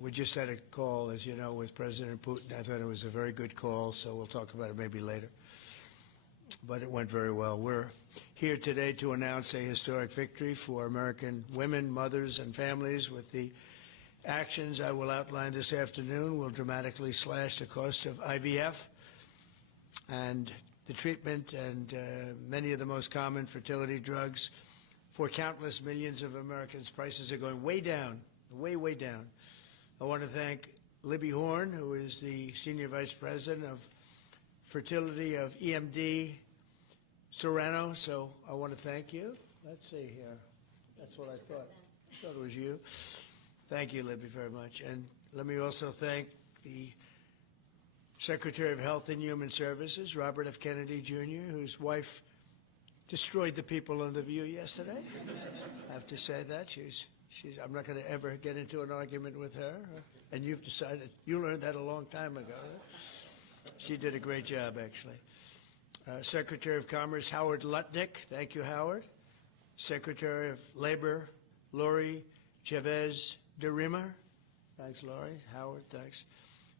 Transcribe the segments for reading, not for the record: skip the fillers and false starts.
We just had a call, as you know, with President Putin. I thought it was a very good call, so we'll talk about it maybe later. But it went very well. We're here today to announce a historic victory for American women, mothers, and families. With the actions I will outline this afternoon, will dramatically slash the cost of IVF and the treatment and many of the most common fertility drugs for countless millions of Americans. Prices are going way down, way down. I want to thank Libby Horn, who is the Senior Vice President of Fertility of EMD Serrano. So I want to thank you. Let's see here. That's what I thought. I thought it was you. Thank you, Libby, very much. And let me also thank the Secretary of Health and Human Services, Robert F. Kennedy, Jr., whose wife destroyed the people on The View yesterday. I have to say that. I'm not going to ever get into an argument with her. And you've decided, you learned that a long time ago. She did a great job, actually. Secretary of Commerce, Howard Lutnick. Thank you, Howard. Secretary of Labor, Lori Chavez de Rima. Thanks, Lori. Howard, thanks.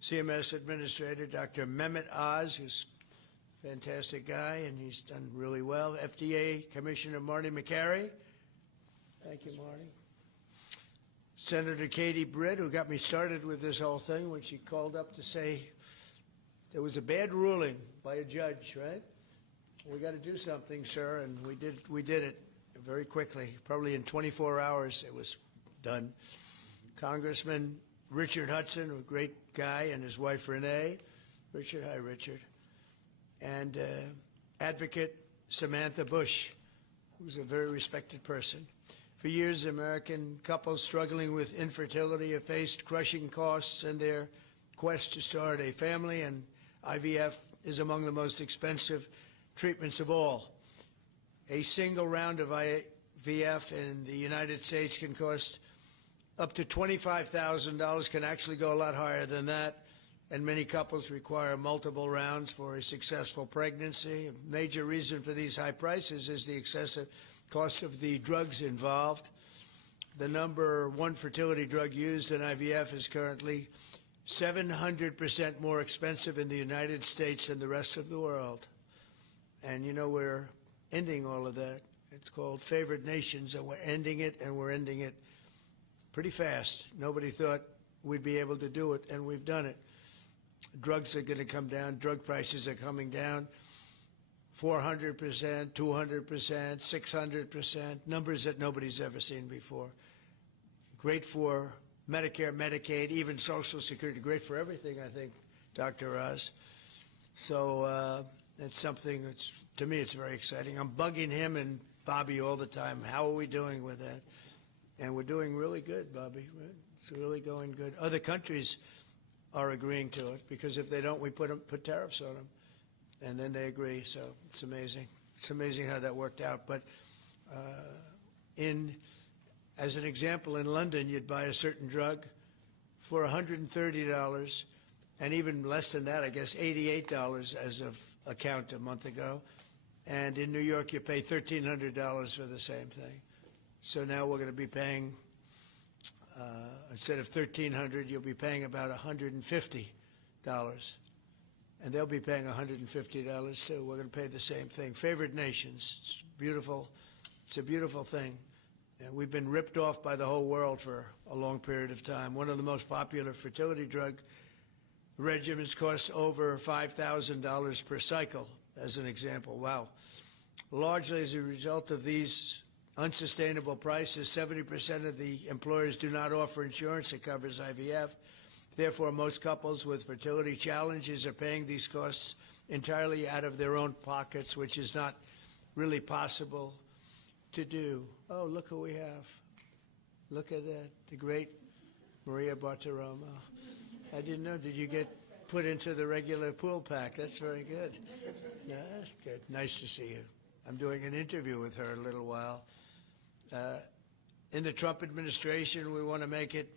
CMS Administrator, Dr. Mehmet Oz, who's a fantastic guy, and he's done really well. FDA Commissioner Marty Makary. Thank you, Marty. Senator Katie Britt, who got me started with this whole thing when she called up to say there was a bad ruling by a judge, right? We got to do something, sir, and we did it very quickly. Probably in 24 hours it was done. Congressman Richard Hudson, a great guy, and his wife Renee. Richard, hi, Richard. And Advocate Samantha Bush, who's a very respected person. For years, American couples struggling with infertility have faced crushing costs in their quest to start a family, and IVF is among the most expensive treatments of all. A single round of IVF in the United States can cost up to $25,000, can actually go a lot higher than that, and many couples require multiple rounds for a successful pregnancy. A major reason for these high prices is the excessive cost of the drugs involved. The number one fertility drug used in IVF is currently 700% more expensive in the United States than the rest of the world. And you know, we're ending all of that. It's called favored nations, and we're ending it, and we're ending it pretty fast. Nobody thought we'd be able to do it, and we've done it. Drugs are going to come down. Drug prices are coming down. 400%, 200%, 600%, numbers that nobody's ever seen before. Great for Medicare, Medicaid, even Social Security. Great for everything, I think, Dr. Oz. So it's something that's, to me, it's very exciting. I'm bugging him and Bobby all the time. How are we doing with that? And we're doing really good, Bobby. It's really going good. Other countries are agreeing to it, because if they don't, we put tariffs on them. And then they agree, so it's amazing. It's amazing how that worked out. But as an example, in London, you'd buy a certain drug for $130, and even less than that, I guess, $88 as of a count a month ago. And in New York, you pay $1,300 for the same thing. So now we're going to be paying, instead of $1,300, you'll be paying about $150. And they'll be paying $150 too. We're going to pay the same thing. Favored nations. It's beautiful. It's a beautiful thing. And we've been ripped off by the whole world for a long period of time. One of the most popular fertility drug regimens costs over $5,000 per cycle, as an example. Wow. Largely as a result of these unsustainable prices, 70% of the employers do not offer insurance that covers IVF. Therefore, most couples with fertility challenges are paying these costs entirely out of their own pockets, which is not really possible to do. Oh, look who we have. Look at that, the great Maria Bartiromo. I didn't know, did you get put into the regular pool pack? That's very good. Yeah, that's good. Nice to see you. I'm doing an interview with her in a little while. In the Trump administration, we want to make it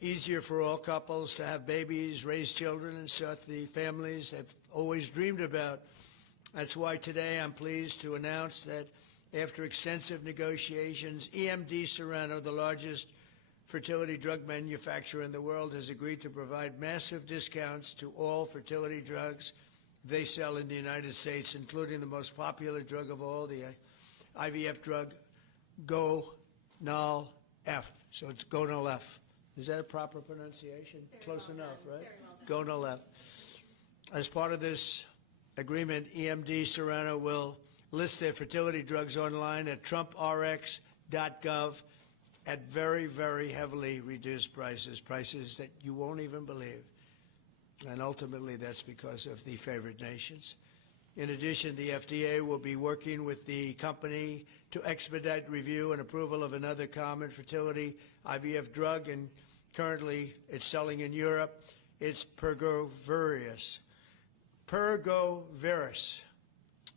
easier for all couples to have babies, raise children, and start the families they've always dreamed about. That's why today I'm pleased to announce that after extensive negotiations, EMD Serrano, the largest fertility drug manufacturer in the world, has agreed to provide massive discounts to all fertility drugs they sell in the United States, including the most popular drug of all, the IVF drug, Gonal-F. So it's Gonal-F. Is that a proper pronunciation? Close enough, right? Gonal-F. As part of this agreement, EMD Serono will list their fertility drugs online at trumprx.gov at very, very heavily reduced prices, prices that you won't even believe. And ultimately, that's because of the favored nations. In addition, the FDA will be working with the company to expedite review and approval of another common fertility IVF drug, and currently it's selling in Europe. It's Pergoveris. Pergoveris.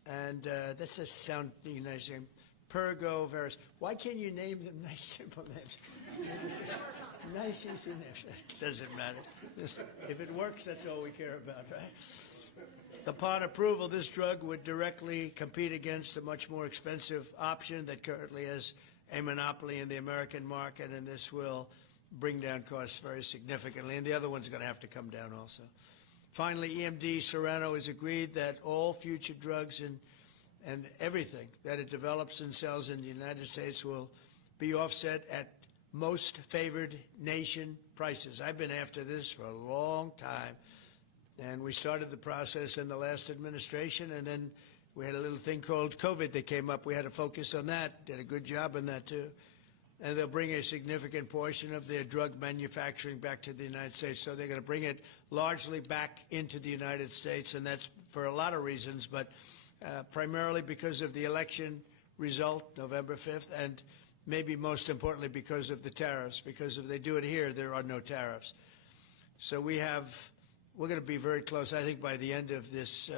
And that's a sound nice name. Pergoveris. Why can't you name them nice, simple names? Nice, easy names. Doesn't matter. If it works, that's all we care about, right? Upon approval, this drug would directly compete against a much more expensive option that currently has a monopoly in the American market, and this will bring down costs very significantly. And the other one's going to have to come down also. Finally, EMD Serono has agreed that all future drugs and everything that it develops and sells in the United States will be offset at most favored nation prices. I've been after this for a long time, and we started the process in the last administration, and then we had a little thing called COVID that came up. We had to focus on that, did a good job on that too. And they'll bring a significant portion of their drug manufacturing back to the United States. So they're going to bring it largely back into the United States, and that's for a lot of reasons, but primarily because of the election result, November 5th, and maybe most importantly because of the tariffs, because if they do it here, there are no tariffs. So we're going to be very close, I think by the end of this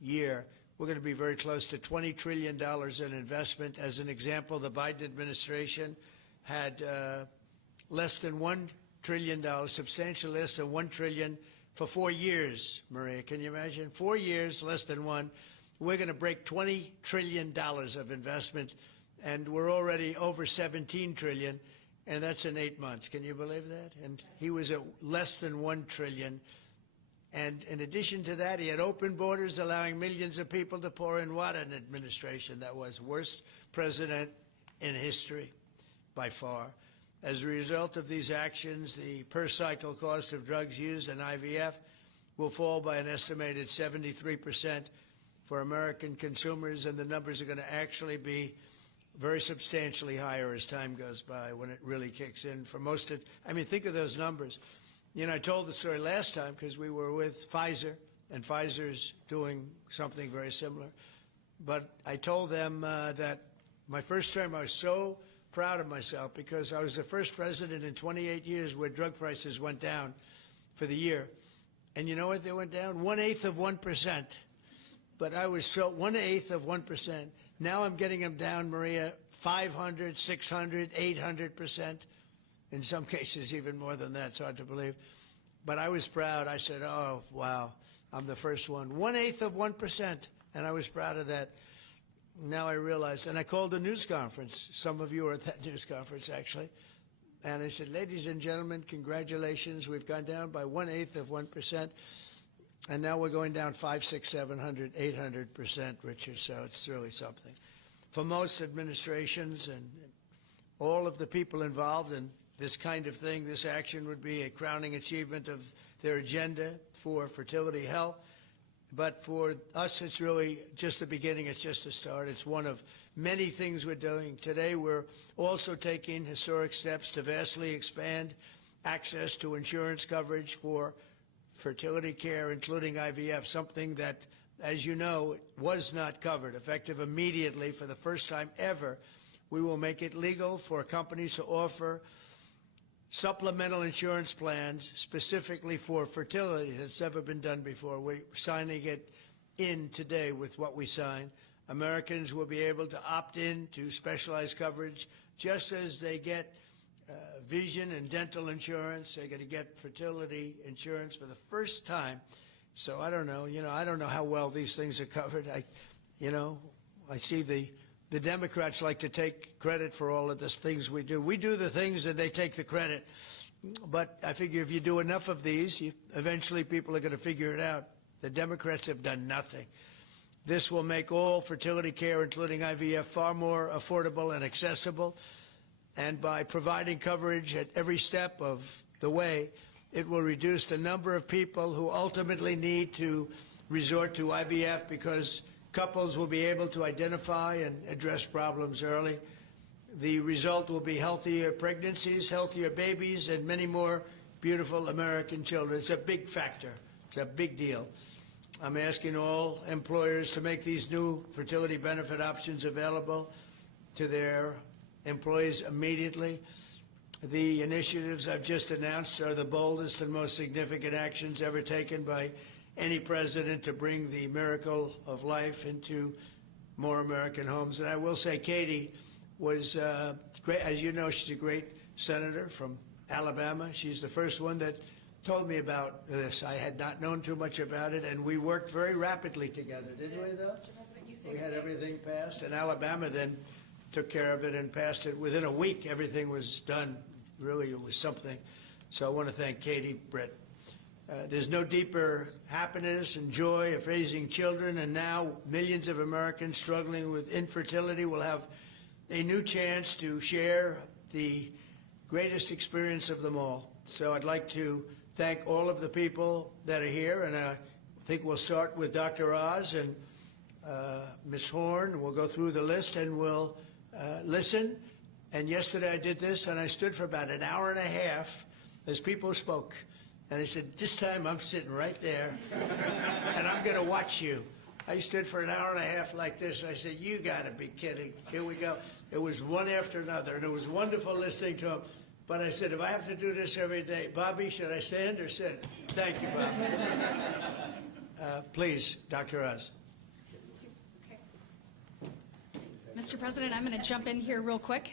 year, we're going to be very close to $20 trillion in investment. As an example, the Biden administration had less than $1 trillion, substantially less than $1 trillion for 4 years, Maria. Can you imagine? 4 years, less than one. We're going to break $20 trillion of investment, and we're already over $17 trillion, and that's in 8 months. Can you believe that? And he was at less than $1 trillion. And in addition to that, he had open borders, allowing millions of people to pour in. What an administration that was. Worst president in history, by far. As a result of these actions, the per-cycle cost of drugs used in IVF will fall by an estimated 73% for American consumers, and the numbers are going to actually be very substantially higher as time goes by when it really kicks in. For most of, I mean, think of those numbers. You know, I told the story last time because we were with Pfizer, and Pfizer's doing something very similar. But I told them that my first term, I was so proud of myself because I was the first president in 28 years where drug prices went down for the year. And you know what they went down? 1/8 of 1%. But I was so 1/8 of 1%. Now I'm getting them down, Maria, 500, 600, 800%. In some cases, even more than that. It's hard to believe. But I was proud. I said, oh, wow, I'm the first one. 1/8 of 1%. And I was proud of that. Now I realize, and I called a news conference. Some of you were at that news conference, actually. And I said, ladies and gentlemen, congratulations. We've gone down by 1/8 of 1%. And now we're going down 500, 600, 700, 800%, Richard. So it's really something. For most administrations and all of the people involved in this kind of thing, this action would be a crowning achievement of their agenda for fertility health. But for us, it's really just the beginning. It's just a start. It's one of many things we're doing. Today, we're also taking historic steps to vastly expand access to insurance coverage for fertility care, including IVF, something that, as you know, was not covered. Effective immediately, for the first time ever, we will make it legal for companies to offer supplemental insurance plans specifically for fertility. That's never been done before. We're signing it in today with what we sign. Americans will be able to opt in to specialized coverage just as they get vision and dental insurance. They're going to get fertility insurance for the first time. So I don't know. I don't know how well these things are covered. I see the the Democrats like to take credit for all of the things we do. We do the things and they take the credit. But I figure if you do enough of these, eventually people are going to figure it out. The Democrats have done nothing. This will make all fertility care, including IVF, far more affordable and accessible. And by providing coverage at every step of the way, it will reduce the number of people who ultimately need to resort to IVF because couples will be able to identify and address problems early. The result will be healthier pregnancies, healthier babies, and many more beautiful American children. It's a big factor. It's a big deal. I'm asking all employers to make these new fertility benefit options available to their employees immediately. The initiatives I've just announced are the boldest and most significant actions ever taken by any president to bring the miracle of life into more American homes. And I will say Katie was great. As you know, she's a great senator from Alabama. She's the first one that told me about this. I had not known too much about it, and we worked very rapidly together, didn't we, though? Mr. President, you say we had everything passed, and Alabama then took care of it and passed it. Within a week, everything was done. Really, it was something. So I want to thank Katie, Brett. There's no deeper happiness and joy of raising children, and now millions of Americans struggling with infertility will have a new chance to share the greatest experience of them all. So I'd like to thank all of the people that are here, and I think we'll start with Dr. Oz and Ms. Horn. We'll go through the list and we'll listen. And yesterday I did this, and I stood for about an hour and a half as people spoke. And I said, this time I'm sitting right there, and I'm going to watch you. I stood for an hour and a half like this. I said, you got to be kidding. Here we go. It was one after another, and it was wonderful listening to them. But I said, if I have to do this every day, Bobby, should I stand or sit? Thank you, Bobby. Please, Dr. Oz. Okay. Mr. President, I'm going to jump in here real quick.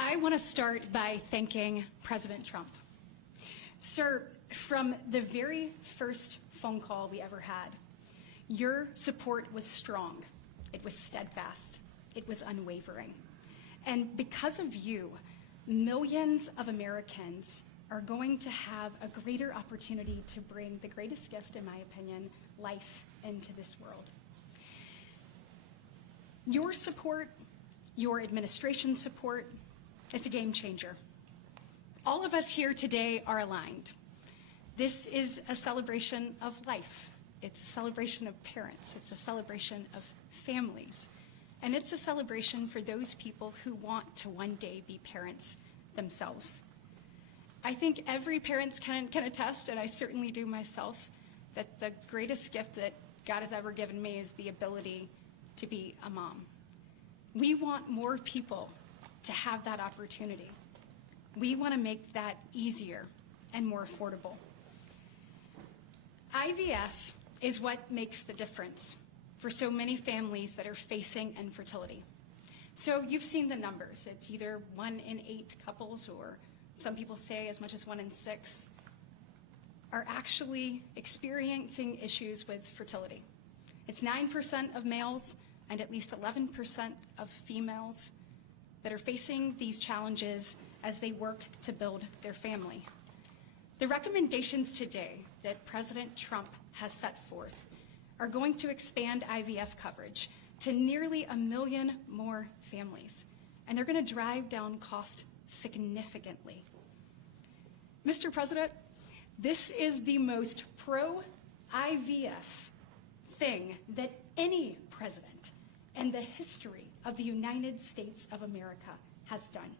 I want to start by thanking President Trump. Sir, from the very first phone call we ever had, your support was strong. It was steadfast. It was unwavering. And because of you, millions of Americans are going to have a greater opportunity to bring the greatest gift, in my opinion, life into this world. Your support, your administration's support, it's a game changer. All of us here today are aligned. This is a celebration of life. It's a celebration of parents. It's a celebration of families. And it's a celebration for those people who want to one day be parents themselves. I think every parent can attest, and I certainly do myself, that the greatest gift that God has ever given me is the ability to be a mom. We want more people to have that opportunity. We want to make that easier and more affordable. IVF is what makes the difference for so many families that are facing infertility. So you've seen the numbers. It's either 1 in 8 couples, or some people say as much as 1 in 6, are actually experiencing issues with fertility. It's 9% of males and at least 11% of females that are facing these challenges as they work to build their family. The recommendations today that President Trump has set forth are going to expand IVF coverage to nearly 1 million more families, and they're going to drive down cost significantly. Mr. President, this is the most pro-IVF thing that any president in the history of the United States of America has done.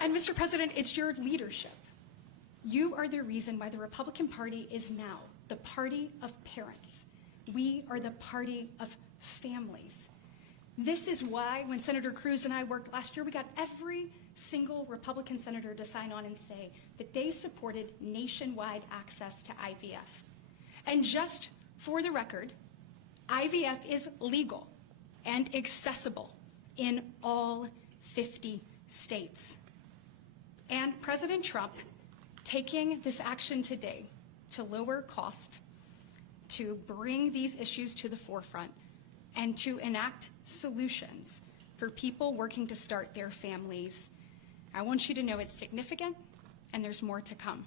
And Mr. President, it's your leadership. You are the reason why the Republican Party is now the party of parents. We are the party of families. This is why when Senator Cruz and I worked last year, we got every single Republican senator to sign on and say that they supported nationwide access to IVF. And just for the record, IVF is legal and accessible in all 50 states. And President Trump taking this action today to lower cost, to bring these issues to the forefront, and to enact solutions for people working to start their families. I want you to know it's significant, and there's more to come.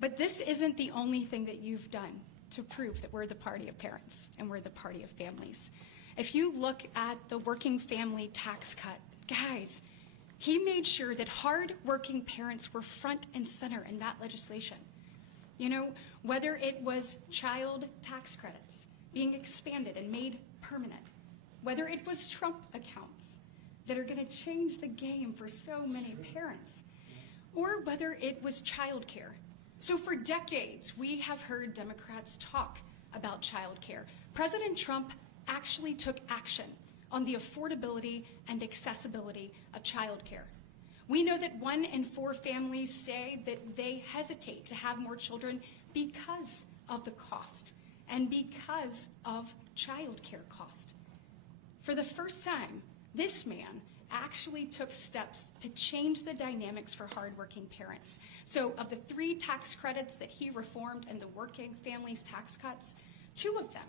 But this isn't the only thing that you've done to prove that we're the party of parents and we're the party of families. If you look at the working family tax cut, guys, he made sure that hard-working parents were front and center in that legislation. You know, whether it was child tax credits being expanded and made permanent, whether it was Trump accounts that are going to change the game for so many parents, or whether it was childcare. So for decades, we have heard Democrats talk about childcare. President Trump actually took action on the affordability and accessibility of childcare. We know that 1 in 4 families say that they hesitate to have more children because of the cost and because of childcare cost. For the first time, this man actually took steps to change the dynamics for hardworking parents. So of the 3 tax credits that he reformed and the working families tax cuts, 2 of them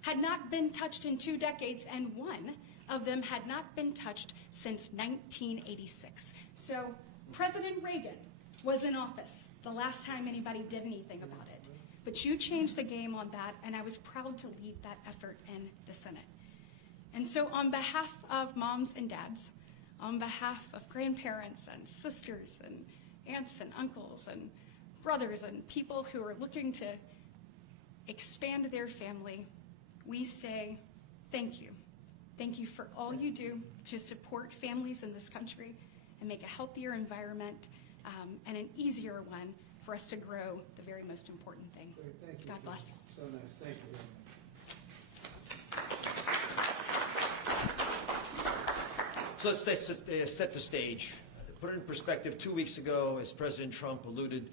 had not been touched in 2 decades, and 1 of them had not been touched since 1986. So President Reagan was in office the last time anybody did anything about it. But you changed the game on that, and I was proud to lead that effort in the Senate. And so on behalf of moms and dads, on behalf of grandparents and sisters and aunts and uncles and brothers and people who are looking to expand their family, we say thank you. Thank you for all you do to support families in this country and make a healthier environment and an easier one for us to grow the very most important thing. Great, thank you. God bless. So nice. Thank you very much. So let's set the stage. Put it in perspective, 2 weeks ago, as President Trump alluded,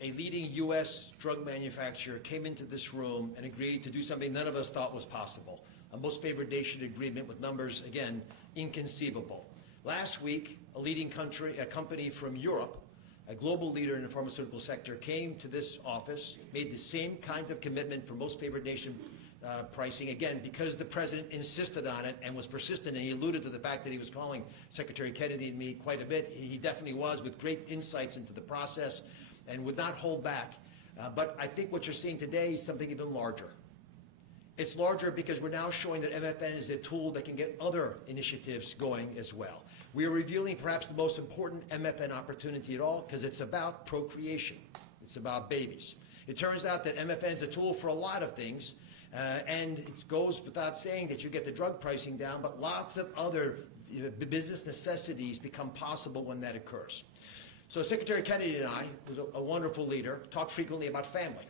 a leading U.S. drug manufacturer came into this room and agreed to do something none of us thought was possible. A most favored nation agreement with numbers, again, inconceivable. Last week, a leading company from Europe, a global leader in the pharmaceutical sector, came to this office, made the same kind of commitment for most favored nation pricing, again, because the president insisted on it and was persistent, and he alluded to the fact that he was calling Secretary Kennedy and me quite a bit. He definitely was, with great insights into the process, and would not hold back. But I think what you're seeing today is something even larger. It's larger because we're now showing that MFN is a tool that can get other initiatives going as well. We are revealing perhaps the most important MFN opportunity at all, because it's about procreation. It's about babies. It turns out that MFN is a tool for a lot of things, and it goes without saying that you get the drug pricing down, but lots of other business necessities become possible when that occurs. So Secretary Kennedy and I, who's a wonderful leader, talk frequently about family.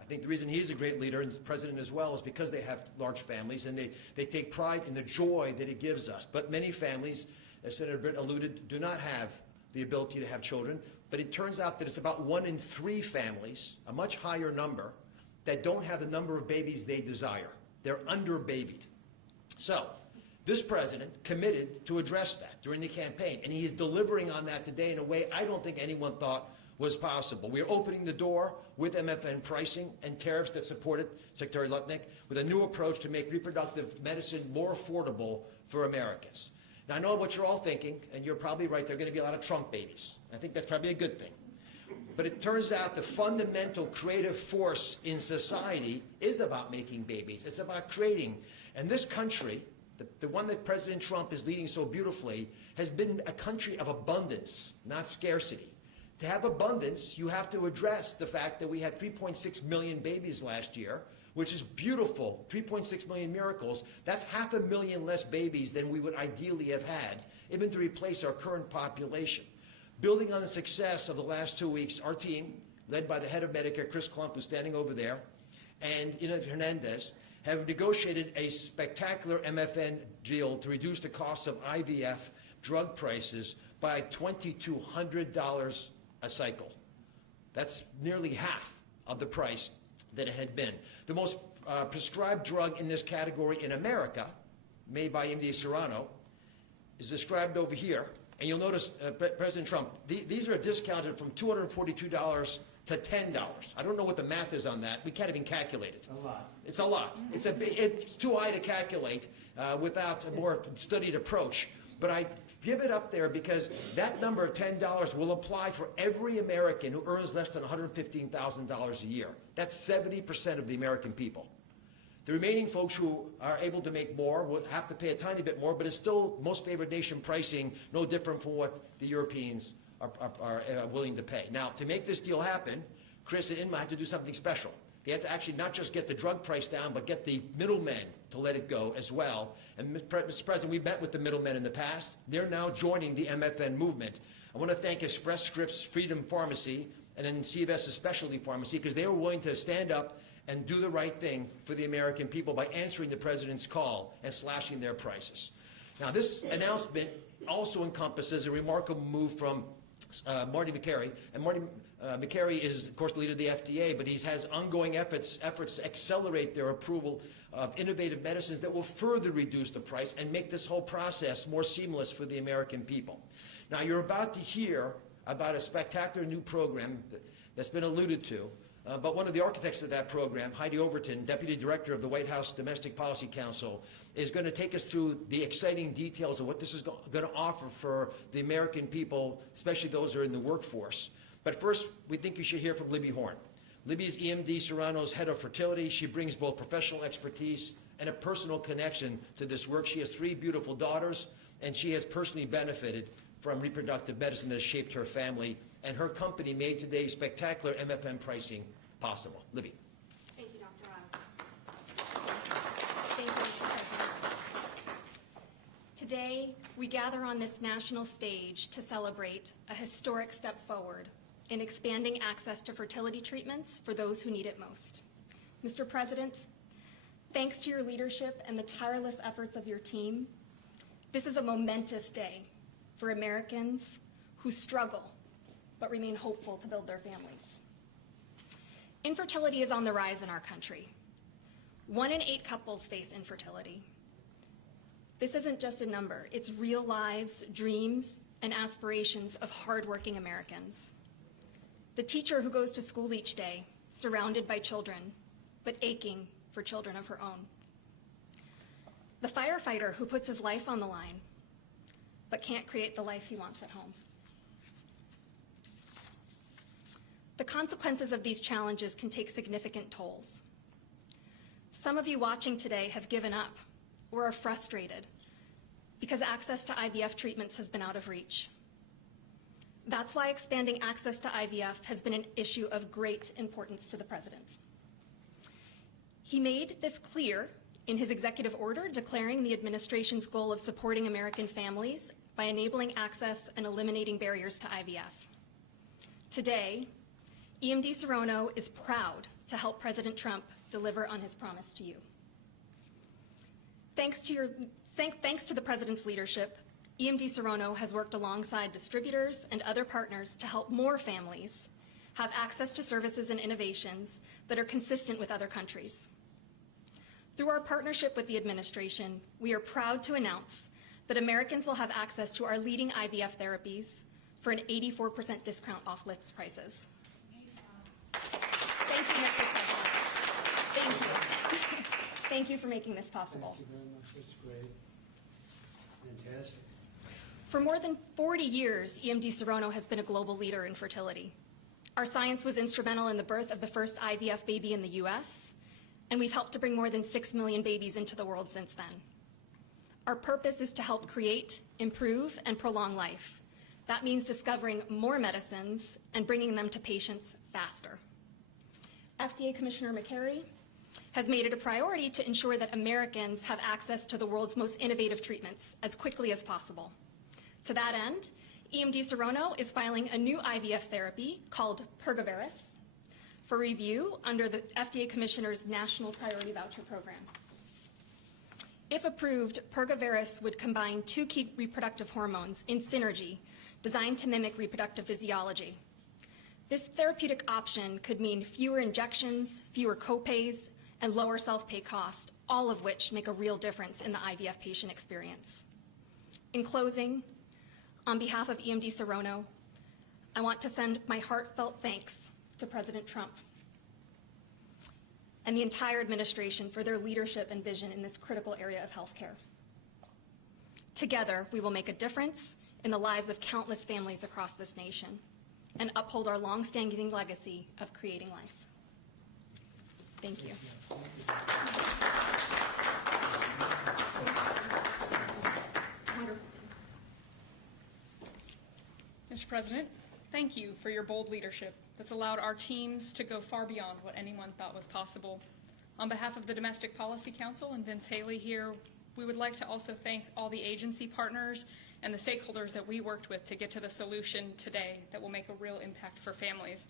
I think the reason he's a great leader, and the president as well, is because they have large families, and they take pride in the joy that it gives us. But many families, as Senator Britt alluded, do not have the ability to have children. But it turns out that it's about 1 in 3 families, a much higher number, that don't have the number of babies they desire. They're under-babied. So this president committed to address that during the campaign, and he is delivering on that today in a way I don't think anyone thought was possible. We are opening the door with MFN pricing and tariffs that support it, Secretary Lutnick, with a new approach to make reproductive medicine more affordable for Americans. Now, I know what you're all thinking, and you're probably right, there are going to be a lot of Trump babies. I think that's probably a good thing. But it turns out the fundamental creative force in society is about making babies. It's about creating. And this country, the one that President Trump is leading so beautifully, has been a country of abundance, not scarcity. To have abundance, you have to address the fact that we had 3.6 million babies last year, which is beautiful, 3.6 million miracles. That's 500,000 less babies than we would ideally have had, even to replace our current population. Building on the success of the last 2 weeks, our team, led by the head of Medicare, Chris Klump, who's standing over there, and Ina Hernandez, have negotiated a spectacular MFN deal to reduce the cost of IVF drug prices by $2,200 a cycle. That's nearly half of the price that it had been. The most prescribed drug in this category in America, made by MD Serrano, is described over here. And you'll notice, President Trump, these are discounted from $242 to $10. I don't know what the math is on that. We can't even calculate it. A lot. It's a lot. It's too high to calculate without a more studied approach. But I give it up there because that number of $10 will apply for every American who earns less than $115,000 a year. That's 70% of the American people. The remaining folks who are able to make more will have to pay a tiny bit more, but it's still most favored nation pricing, no different from what the Europeans are willing to pay. Now, to make this deal happen, Chris and Inma had to do something special. They had to actually not just get the drug price down, but get the middlemen to let it go as well. And Mr. President, we met with the middlemen in the past. They're now joining the MFN movement. I want to thank Express Scripts Freedom Pharmacy and then CVS's Specialty Pharmacy because they were willing to stand up and do the right thing for the American people by answering the president's call and slashing their prices. Now, this announcement also encompasses a remarkable move from Marty Makary. And Marty Makary is, of course, the leader of the FDA, but he has ongoing efforts to accelerate their approval of innovative medicines that will further reduce the price and make this whole process more seamless for the American people. Now, you're about to hear about a spectacular new program that's been alluded to. But one of the architects of that program, Heidi Overton, Deputy Director of the White House Domestic Policy Council, is going to take us through the exciting details of what this is going to offer for the American people, especially those who are in the workforce. But first, we think you should hear from Libby Horn. Libby is EMD Serrano's head of fertility. She brings both professional expertise and a personal connection to this work. She has 3 beautiful daughters, and she has personally benefited from reproductive medicine that has shaped her family. And her company made today's spectacular MFN pricing possible. Libby. Thank you, Dr. Oz. Thank you, Mr. President. Today, we gather on this national stage to celebrate a historic step forward in expanding access to fertility treatments for those who need it most. Mr. President, thanks to your leadership and the tireless efforts of your team, this is a momentous day for Americans who struggle but remain hopeful to build their families. Infertility is on the rise in our country. 1 in 8 couples face infertility. This isn't just a number, it's real lives, dreams, and aspirations of hardworking Americans. The teacher who goes to school each day, surrounded by children, but aching for children of her own. The firefighter who puts his life on the line, but can't create the life he wants at home. The consequences of these challenges can take significant tolls. Some of you watching today have given up or are frustrated because access to IVF treatments has been out of reach. That's why expanding access to IVF has been an issue of great importance to the President. He made this clear in his executive order declaring the administration's goal of supporting American families by enabling access and eliminating barriers to IVF. Today, EMD Serono is proud to help President Trump deliver on his promise to you. Thanks to the President's leadership, EMD Serono has worked alongside distributors and other partners to help more families have access to services and innovations that are consistent with other countries. Through our partnership with the administration, we are proud to announce that Americans will have access to our leading IVF therapies for an 84% discount off list prices. Thank you, Mr. President. Thank you. Thank you for making this possible. Thank you very much. That's great. Fantastic. For more than 40 years, EMD Serono has been a global leader in fertility. Our science was instrumental in the birth of the first IVF baby in the U.S., and we've helped to bring more than 6 million babies into the world since then. Our purpose is to help create, improve, and prolong life. That means discovering more medicines and bringing them to patients faster. FDA Commissioner Makary has made it a priority to ensure that Americans have access to the world's most innovative treatments as quickly as possible. To that end, EMD Serono is filing a new IVF therapy called Pergoveris for review under the FDA Commissioner's National Priority Voucher Program. If approved, Pergoveris would combine 2 key reproductive hormones in synergy designed to mimic reproductive physiology. This therapeutic option could mean fewer injections, fewer copays, and lower self-pay cost, all of which make a real difference in the IVF patient experience. In closing, on behalf of EMD Serono, I want to send my heartfelt thanks to President Trump and the entire administration for their leadership and vision in this critical area of healthcare. Together, we will make a difference in the lives of countless families across this nation and uphold our long-standing legacy of creating life. Thank you. Mr. President, thank you for your bold leadership that's allowed our teams to go far beyond what anyone thought was possible. On behalf of the Domestic Policy Council and Vince Haley here, we would like to also thank all the agency partners and the stakeholders that we worked with to get to the solution today that will make a real impact for families.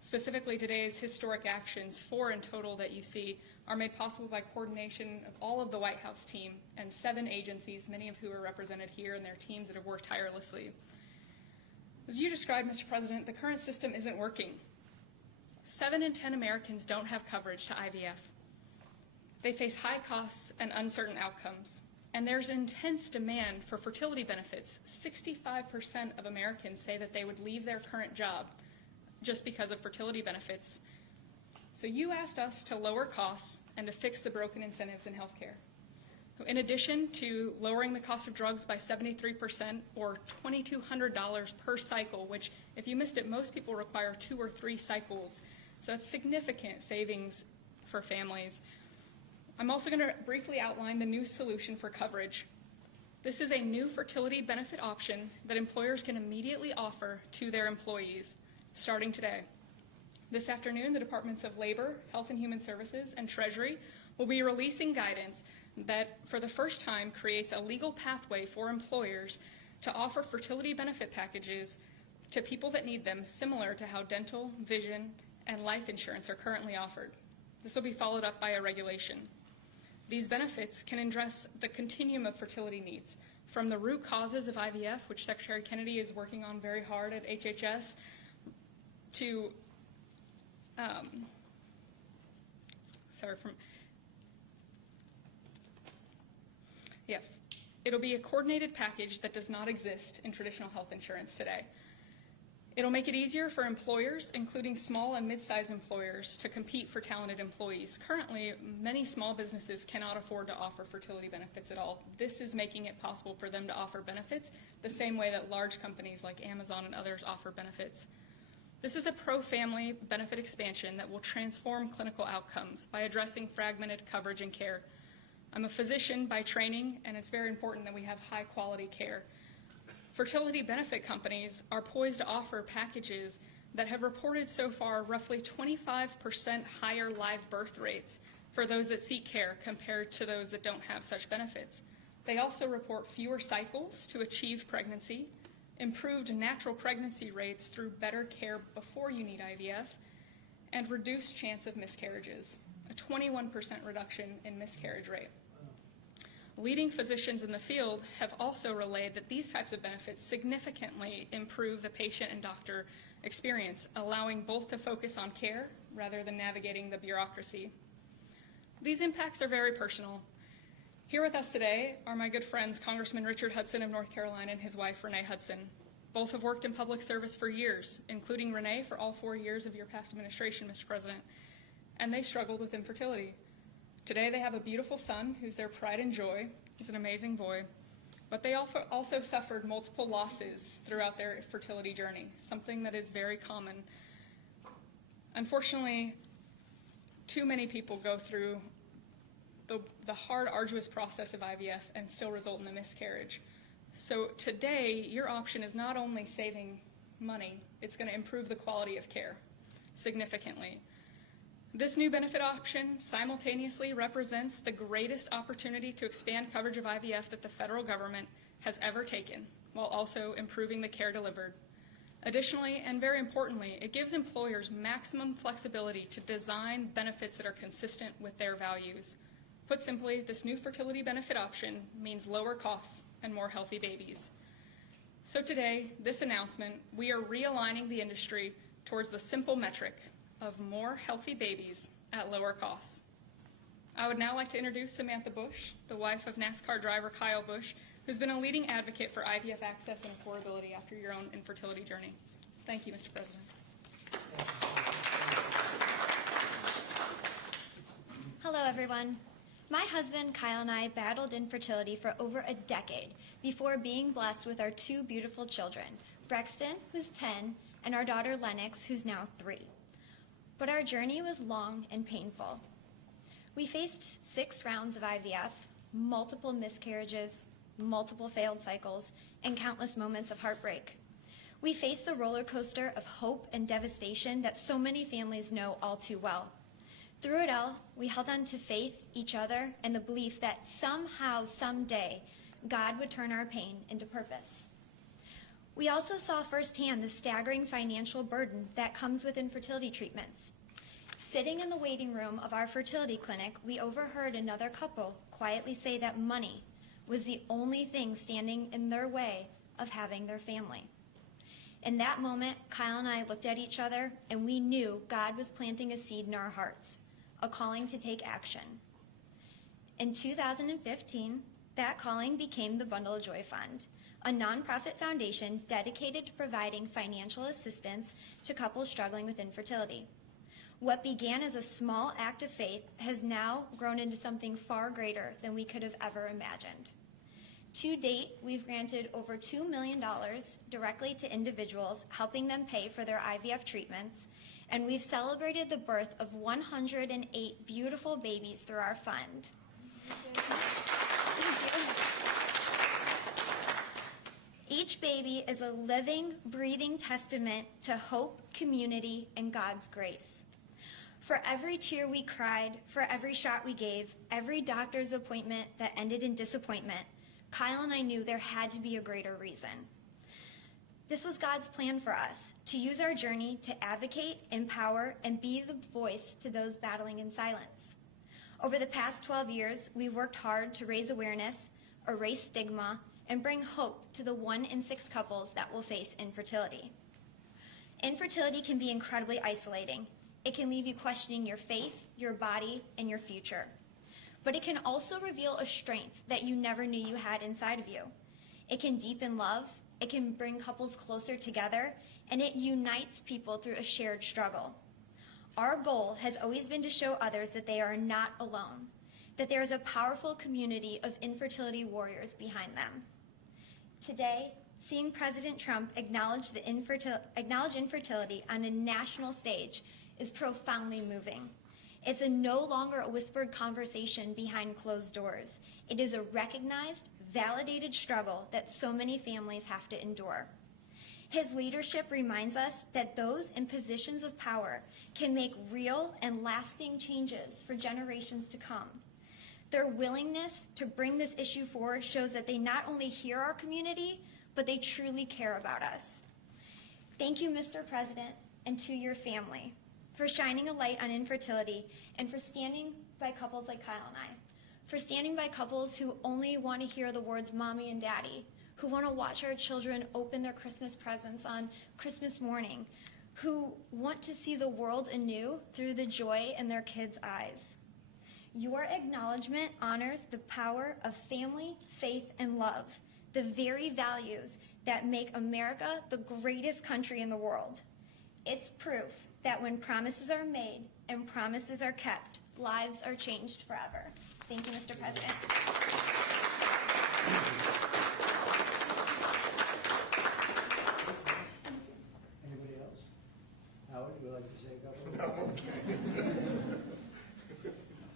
Specifically, today's historic actions, 4 in total that you see, are made possible by coordination of all of the White House team and 7 agencies, many of who are represented here, and their teams that have worked tirelessly. As you described, Mr. President, the current system isn't working. 7 in 10 Americans don't have coverage to IVF. They face high costs and uncertain outcomes. And there's intense demand for fertility benefits. 65% of Americans say that they would leave their current job just because of fertility benefits. So you asked us to lower costs and to fix the broken incentives in healthcare. In addition to lowering the cost of drugs by 73% or $2,200 per cycle, which if you missed it, most people require 2 or 3 cycles. So that's significant savings for families. I'm also going to briefly outline the new solution for coverage. This is a new fertility benefit option that employers can immediately offer to their employees starting today. This afternoon, the Departments of Labor, Health and Human Services, and Treasury will be releasing guidance that, for the first time, creates a legal pathway for employers to offer fertility benefit packages to people that need them, similar to how dental, vision, and life insurance are currently offered. This will be followed up by a regulation. These benefits can address the continuum of fertility needs, from the root causes of IVF, which Secretary Kennedy is working on very hard at HHS, to it'll be a coordinated package that does not exist in traditional health insurance today. It'll make it easier for employers, including small and mid-sized employers, to compete for talented employees. Currently, many small businesses cannot afford to offer fertility benefits at all. This is making it possible for them to offer benefits the same way that large companies like Amazon and others offer benefits. This is a pro-family benefit expansion that will transform clinical outcomes by addressing fragmented coverage and care. I'm a physician by training, and it's very important that we have high-quality care. Fertility benefit companies are poised to offer packages that have reported so far roughly 25% higher live birth rates for those that seek care compared to those that don't have such benefits. They also report fewer cycles to achieve pregnancy, improved natural pregnancy rates through better care before you need IVF, and reduced chance of miscarriages, a 21% reduction in miscarriage rate. Leading physicians in the field have also relayed that these types of benefits significantly improve the patient and doctor experience, allowing both to focus on care rather than navigating the bureaucracy. These impacts are very personal. Here with us today are my good friends, Congressman Richard Hudson of North Carolina and his wife, Renee Hudson. Both have worked in public service for years, including Renee for all 4 years of your past administration, Mr. President, and they struggled with infertility. Today they have a beautiful son who's their pride and joy. He's an amazing boy. But they also suffered multiple losses throughout their fertility journey, something that is very common. Unfortunately, too many people go through the hard, arduous process of IVF and still result in a miscarriage. So today, your option is not only saving money, it's going to improve the quality of care significantly. This new benefit option simultaneously represents the greatest opportunity to expand coverage of IVF that the federal government has ever taken, while also improving the care delivered. Additionally, and very importantly, it gives employers maximum flexibility to design benefits that are consistent with their values. Put simply, this new fertility benefit option means lower costs and more healthy babies. So today, this announcement, we are realigning the industry towards the simple metric of more healthy babies at lower costs. I would now like to introduce Samantha Bush, the wife of NASCAR driver Kyle Busch, who's been a leading advocate for IVF access and affordability after your own infertility journey. Thank you, Mr. President. Hello, everyone. My husband, Kyle, and I battled infertility for over a decade before being blessed with our two beautiful children, Brexton, who's 10, and our daughter, Lennox, who's now 3. But our journey was long and painful. We faced 6 rounds of IVF, multiple miscarriages, multiple failed cycles, and countless moments of heartbreak. We faced the roller coaster of hope and devastation that so many families know all too well. Through it all, we held on to faith, each other, and the belief that somehow, someday, God would turn our pain into purpose. We also saw firsthand the staggering financial burden that comes with infertility treatments. Sitting in the waiting room of our fertility clinic, we overheard another couple quietly say that money was the only thing standing in their way of having their family. In that moment, Kyle and I looked at each other, and we knew God was planting a seed in our hearts, a calling to take action. In 2015, that calling became the Bundle of Joy Fund, a nonprofit foundation dedicated to providing financial assistance to couples struggling with infertility. What began as a small act of faith has now grown into something far greater than we could have ever imagined. To date, we've granted over $2 million directly to individuals, helping them pay for their IVF treatments, and we've celebrated the birth of 108 beautiful babies through our fund. Each baby is a living, breathing testament to hope, community, and God's grace. For every tear we cried, for every shot we gave, every doctor's appointment that ended in disappointment, Kyle and I knew there had to be a greater reason. This was God's plan for us, to use our journey to advocate, empower, and be the voice to those battling in silence. Over the past 12 years, we've worked hard to raise awareness, erase stigma, and bring hope to the 1 in 6 couples that will face infertility. Infertility can be incredibly isolating. It can leave you questioning your faith, your body, and your future. But it can also reveal a strength that you never knew you had inside of you. It can deepen love, it can bring couples closer together, and it unites people through a shared struggle. Our goal has always been to show others that they are not alone, that there is a powerful community of infertility warriors behind them. Today, seeing President Trump acknowledge infertility on a national stage is profoundly moving. It's no longer a whispered conversation behind closed doors. It is a recognized, validated struggle that so many families have to endure. His leadership reminds us that those in positions of power can make real and lasting changes for generations to come. Their willingness to bring this issue forward shows that they not only hear our community, but they truly care about us. Thank you, Mr. President, and to your family for shining a light on infertility and for standing by couples like Kyle and I, for standing by couples who only want to hear the words mommy and daddy, who want to watch our children open their Christmas presents on Christmas morning, who want to see the world anew through the joy in their kids' eyes. Your acknowledgement honors the power of family, faith, and love, the very values that make America the greatest country in the world. It's proof that when promises are made and promises are kept, lives are changed forever. Thank you, Mr. President. Anybody else? Howard, would you like to say a couple? No.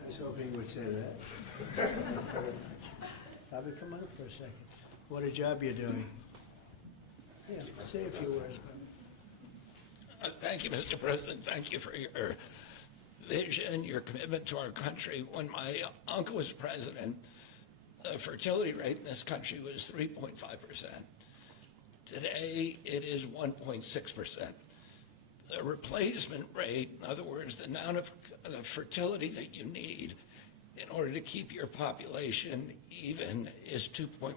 I was hoping you would say that. Bobby, come on for a second. What a job you're doing. Yeah, say a few words, Bobby. Thank you, Mr. President. Thank you for your vision, your commitment to our country. When my uncle was president, the fertility rate in this country was 3.5%. Today, it is 1.6%. The replacement rate, in other words, the amount of fertility that you need in order to keep your population even, is 2.1%.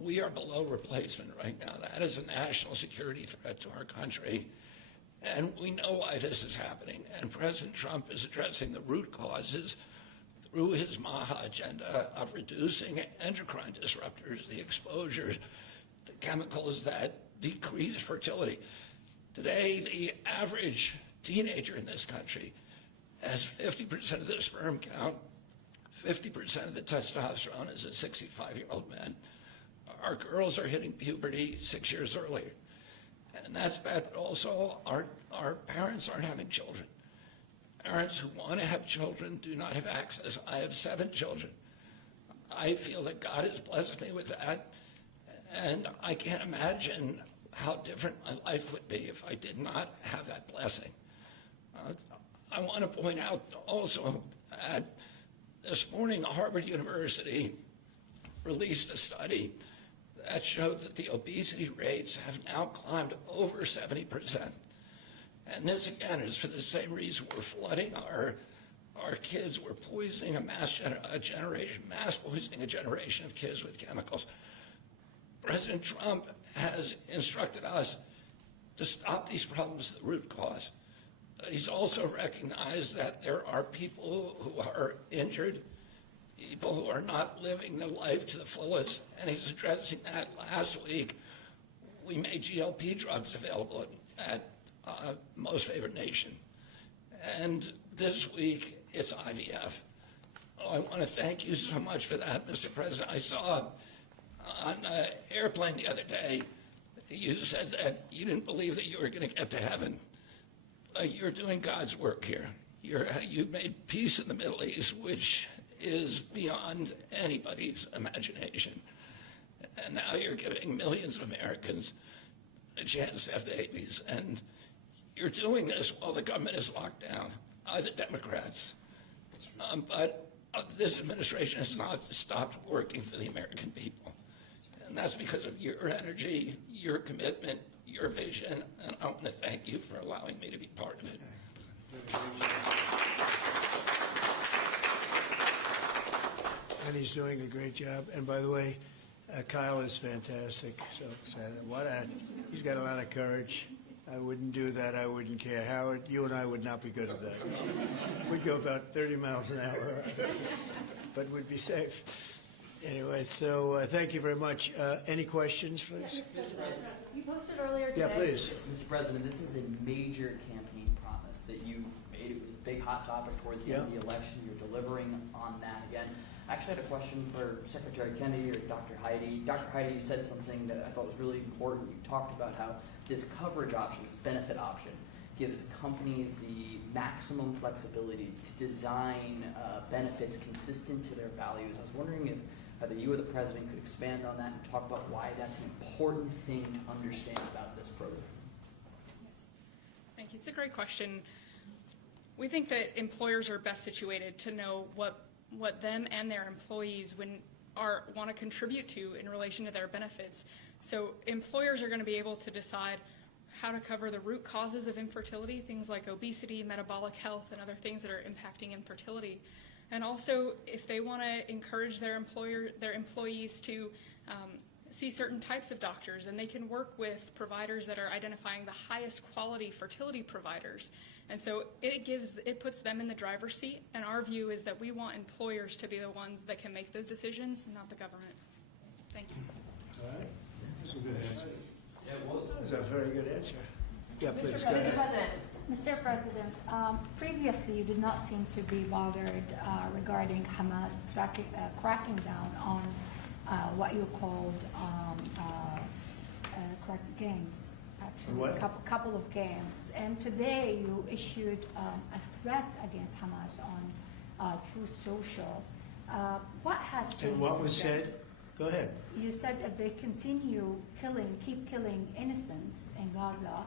We are below replacement right now. That is a national security threat to our country. And we know why this is happening. And President Trump is addressing the root causes through his MAHA agenda of reducing endocrine disruptors, the exposure to chemicals that decrease fertility. Today, the average teenager in this country has 50% of the sperm count, 50% of the testosterone as a 65-year-old man. Our girls are hitting puberty 6 years earlier. And that's bad, but also our parents aren't having children. Parents who want to have children do not have access. I have 7 children. I feel that God has blessed me with that, and I can't imagine how different my life would be if I did not have that blessing. I want to point out also that this morning Harvard University released a study that showed that the obesity rates have now climbed over 70%. And this, again, is for the same reason we're flooding our kids. We're poisoning mass poisoning a generation of kids with chemicals. President Trump has instructed us to stop these problems at the root cause. He's also recognized that there are people who are injured, people who are not living their life to the fullest, and he's addressing that. Last week, we made GLP drugs available at Most Favored Nation. And this week, it's IVF. I want to thank you so much for that, Mr. President. I saw on an airplane the other day, you said that you didn't believe that you were going to get to heaven. You're doing God's work here. You've made peace in the Middle East, which is beyond anybody's imagination. And now you're giving millions of Americans a chance to have babies. And you're doing this while the government is locked down by the Democrats. But this administration has not stopped working for the American people. And that's because of your energy, your commitment, your vision, and I want to thank you for allowing me to be part of it. And he's doing a great job. And by the way, Kyle is fantastic. So he's got a lot of courage. I wouldn't do that. I wouldn't care. Howard, you and I would not be good at that. We'd go about 30 miles an hour, but we'd be safe. Anyway, so thank you very much. Any questions, please? You posted earlier today. Yeah, please. Mr. President, this is a major campaign promise that you made. It was a big hot topic towards the end of the election. You're delivering on that again. I actually had a question for Secretary Kennedy or Dr. Heidi. Dr. Heidi, you said something that I thought was really important. You talked about how this coverage option, this benefit option, gives companies the maximum flexibility to design benefits consistent to their values. I was wondering if either you or the President could expand on that and talk about why that's an important thing to understand about this program. Thank you. It's a great question. We think that employers are best situated to know what them and their employees want to contribute to in relation to their benefits. So employers are going to be able to decide how to cover the root causes of infertility, things like obesity, metabolic health, and other things that are impacting infertility. And also, if they want to encourage their employees to see certain types of doctors, and they can work with providers that are identifying the highest quality fertility providers. And so it puts them in the driver's seat, and our view is that we want employers to be the ones that can make those decisions, not the government. Thank you. All right. That's a good answer. That's a very good answer. Yeah, please, go Mr. ahead. President, Mr. President, previously you did not seem to be bothered regarding Hamas cracking down on what you called gangs. Actually, What? couple of gangs. And today you issued a threat against Hamas on Truth Social. What has changed? And what was since then? said? Go ahead. You said if they continue keep killing innocents in Gaza,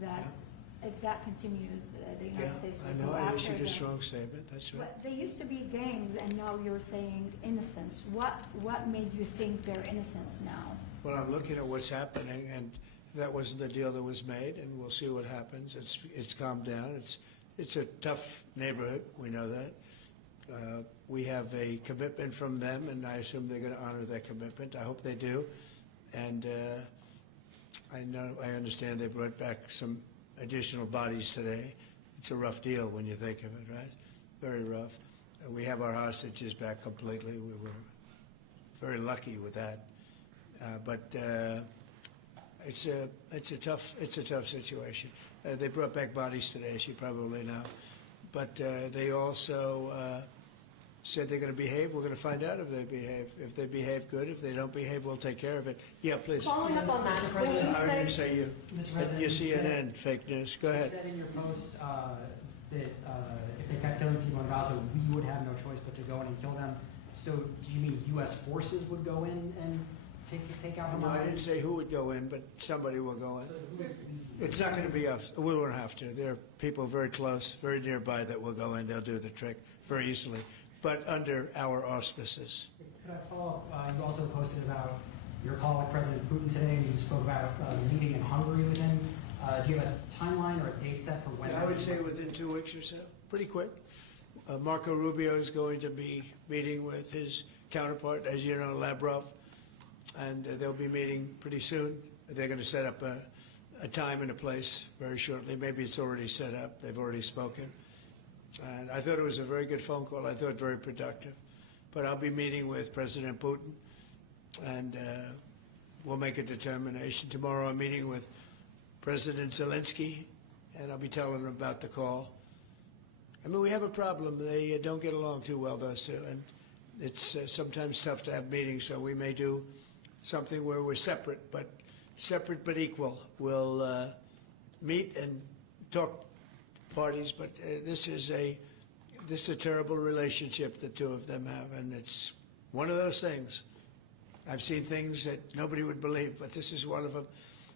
that if that continues, the United Yeah, States I will know. go I after issued a them. strong statement. That's right. But they used to be gangs, and now you're saying innocents. What made you think they're innocents now? Well, I'm looking at what's happening, and that wasn't the deal that was made, and we'll see what happens. It's calmed down. It's a tough neighborhood. We know that. We have a commitment from them, and I assume they're going to honor that commitment. I hope they do. And I understand they brought back some additional bodies today. It's a rough deal when you think of it, right? Very rough. We have our hostages back completely. We were very lucky with that. But it's a tough situation. They brought back bodies today, as you probably know. but they also said they're going to behave. We're going to find out if they behave. If they behave, good. If they don't behave, we'll take care of it. Yeah, please. Following up on that, when you I didn't say, say you. Mr. President, You you CNN, fake news. Go You ahead. said in your post that if they kept killing people in Gaza, we would have no choice but to go in and kill them. So do you mean U.S. forces would go in and take out No, I Hamas? didn't say who would go in, but somebody will go in. It's not going to be us. We won't have to. There are people very close, very nearby that will go in. They'll do the trick very easily, but under our auspices. Could I follow up? You also posted about your call with President Putin today, and you spoke about the meeting in Hungary with him. Do you have a timeline or a date set for when? Yeah, I would say within 2 weeks or so, pretty quick. Marco Rubio is going to be meeting with his counterpart, as you know, Lavrov, and they'll be meeting pretty soon. They're going to set up a time and a place very shortly. Maybe it's already set up. They've already spoken. And I thought it was a very good phone call. I thought very productive. But I'll be meeting with President Putin, and we'll make a determination. Tomorrow I'm meeting with President Zelensky, and I'll be telling him about the call. I mean, we have a problem. They don't get along too well, those two, and it's sometimes tough to have meetings, so we may do something where we're separate but equal. We'll meet and talk parties, but this is a terrible relationship the two of them have, and it's one of those things. I've seen things that nobody would believe, but this is one of them.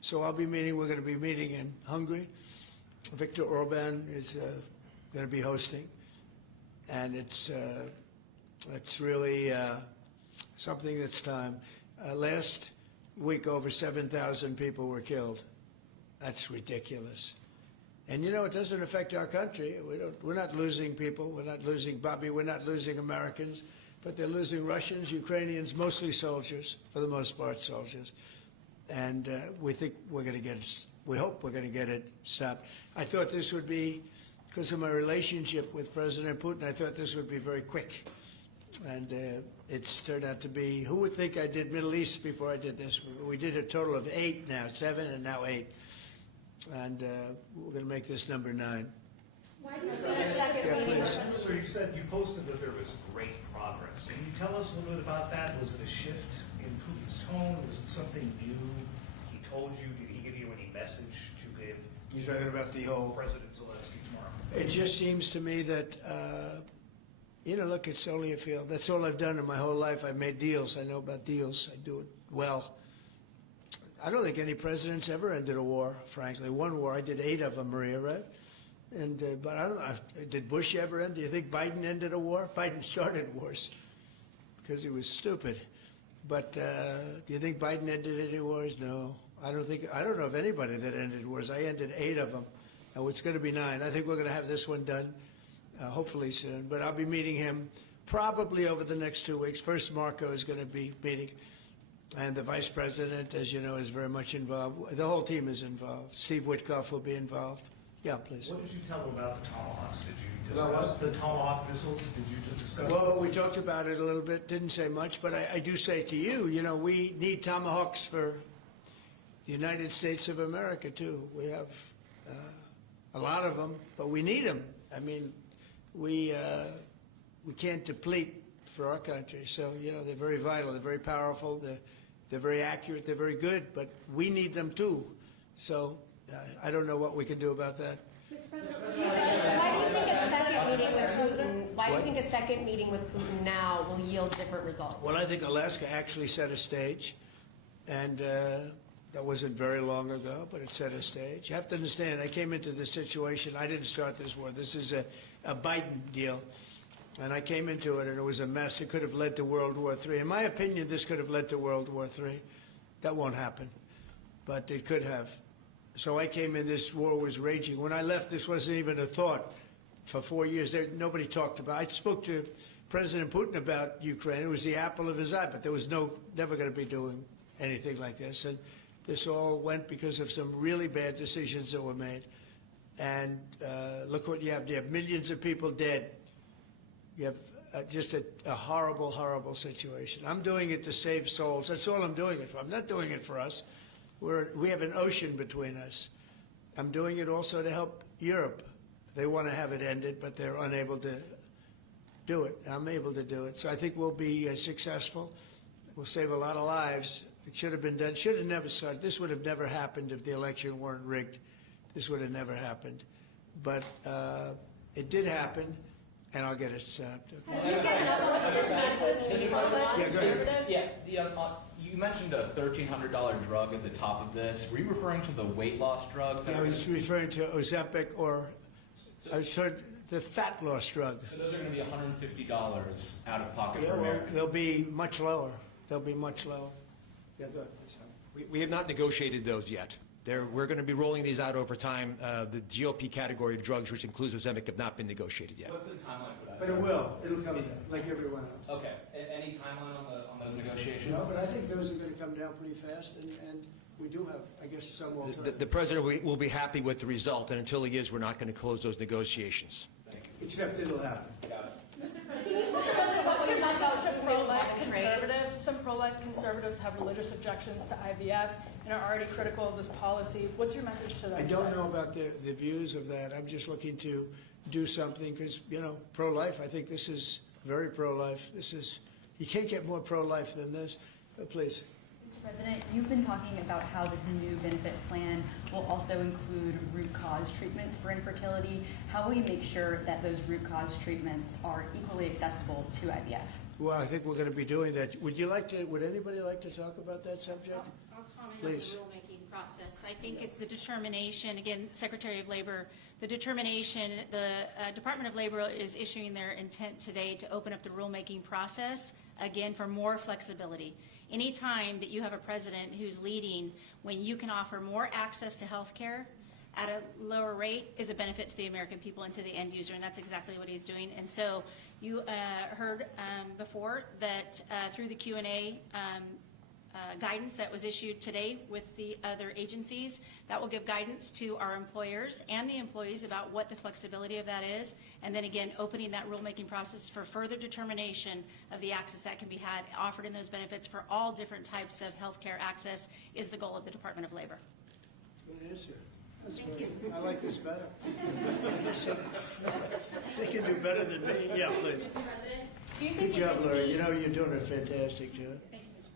So we're going to be meeting in Hungary. Viktor Orban is going to be hosting, and it's really something that's time. Last week, over 7,000 people were killed. That's ridiculous. And you know, it doesn't affect our country. We're not losing people. We're not losing Bobby. We're not losing Americans, but they're losing Russians, Ukrainians, mostly soldiers, for the most part, soldiers. And we think we're going to get it. We hope we're going to get it stopped. I thought this would be, because of my relationship with President Putin, I thought this would be very quick. And it's turned out to be, who would think I did Middle East before I did this? We did a total of 8 now, 7 and now 8. And we're going to make this number 9. why do you think a second Yeah, meeting? please. So you said you posted that there was great progress. Can you tell us a little bit about that? Was it a shift in Putin's tone? Was it something new he told you? Did he give you any message to give You're talking about the whole. President Zelensky tomorrow? It just seems to me that, look, it's only a field. That's all I've done in my whole life. I've made deals. I know about deals. I do it well. I don't think any president's ever ended a war, frankly. One war, I did 8 of them, Maria, right? And but I don't know, did Bush ever end? Do you think Biden ended a war? Biden started wars because he was stupid. But do you think Biden ended any wars? No. I don't know of anybody that ended wars. I ended 8 of them. And it's going to be 9. I think we're going to have this one done, hopefully soon. But I'll be meeting him probably over the next 2 weeks. First, Marco is going to be meeting. And the vice president, as you know, is very much involved. The whole team is involved. Steve Witkoff will be involved. Yeah, please. What did you tell him about the Tomahawks? Did you About discuss the Tomahawk missiles? Did you discuss? Well, we talked about it a little bit. Didn't say much, but I do say to you, we need Tomahawks for the United States of America, too. We have a lot of them, but we need them. I mean, we can't deplete for our country. So, they're very vital. They're very powerful. They're very accurate. They're very good, but we need them, too. So I don't know what we can do about that. Why do you think a second meeting with Putin? Why do you think a second meeting with Putin now will yield different results? Well, I think Alaska actually set a stage, and that wasn't very long ago, but it set a stage. You have to understand, I came into this situation. I didn't start this war. This is a Biden deal. And I came into it, and it was a mess. It could have led to World War III. In my opinion, this could have led to World War III. That won't happen, but it could have. So I came in, this war was raging. When I left, this wasn't even a thought. For 4 years, nobody talked about it. I spoke to President Putin about Ukraine. It was the apple of his eye, but there was never going to be doing anything like this. And this all went because of some really bad decisions that were made. And look what you have. You have millions of people dead. You have just a horrible, horrible situation. I'm doing it to save souls. That's all I'm doing it for. I'm not doing it for us. We have an ocean between us. I'm doing it also to help Europe. They want to have it ended, but they're unable to do it. I'm able to do it. So I think we'll be successful. We'll save a lot of lives. It should have been done. Should have never started. This would have never happened if the election weren't rigged. This would have never happened. But it did happen, and I'll get it stopped. Okay. Did you get enough of your message to pro-life Yeah, go ahead. conservatives? Yeah, you mentioned a $1,300 drug at the top of this. Were you referring to the weight loss drugs? I was referring to Ozempic, or I heard the fat loss drug. So those are going to be $150 out of pocket Yeah, for well, Americans. they'll be much lower. They'll be much lower. Yeah, go ahead. We have not negotiated those yet. We're going to be rolling these out over time. The GLP category of drugs, which includes Ozempic, have not been negotiated yet. What's the timeline for that? But it will. It'll come down, like everyone else. Okay. Any timeline on those negotiations? No, but I think those are going to come down pretty fast, and we do have, I guess, some alternative. The president will be happy with the result, and until he is, we're not going to close those negotiations. Thank you. Except it'll happen. Got it. What's your message to pro-life Conservatives, some pro-life conservatives have religious objections to IVF and are already critical of this policy. What's your message to them? I don't know about the views of that. I'm just looking to do something because, pro-life, I think this is very pro-life. You can't get more pro-life than this. Please. Mr. President, you've been talking about how this new benefit plan will also include root cause treatments for infertility. How will you make sure that those root cause treatments are equally accessible to IVF? Well, I think we're going to be doing that. Would anybody like to talk about that subject? I'll comment Please. on the rulemaking process. I think it's the determination, again, Secretary of Labor, the determination, the Department of Labor is issuing their intent today to open up the rulemaking process, again, for more flexibility. Anytime that you have a president who's leading when you can offer more access to health care at a lower rate is a benefit to the American people and to the end user, and that's exactly what he's doing. And so you heard before that through the Q&A guidance that was issued today with the other agencies, that will give guidance to our employers and the employees about what the flexibility of that is, and then again, opening that rulemaking process for further determination of the access that can be had, offered in those benefits for all different types of health care access is the goal of the Department of Labor. Good answer. Thank you. I like this better. They can do better than me. Yeah, please. Do you Good think we job, could Larry. see- You're doing a fantastic job. Thank you, Mr.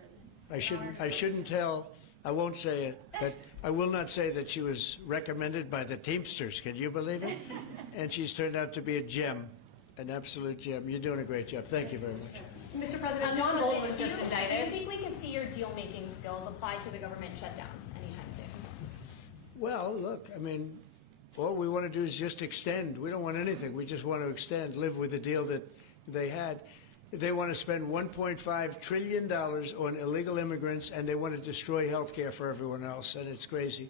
President. I shouldn't tell, I won't say it, but I will not say that she was recommended by the Teamsters. Can you believe it? And she's turned out to be a gem, an absolute gem. You're doing a great job. Thank you very much. Mr. President, John Bolton was just Do you indicted. think we can see your deal-making skills applied to the government shutdown anytime soon? Well, look, I mean, all we want to do is just extend. We don't want anything. We just want to extend, live with the deal that they had. They want to spend $1.5 trillion on illegal immigrants, and they want to destroy health care for everyone else, and it's crazy.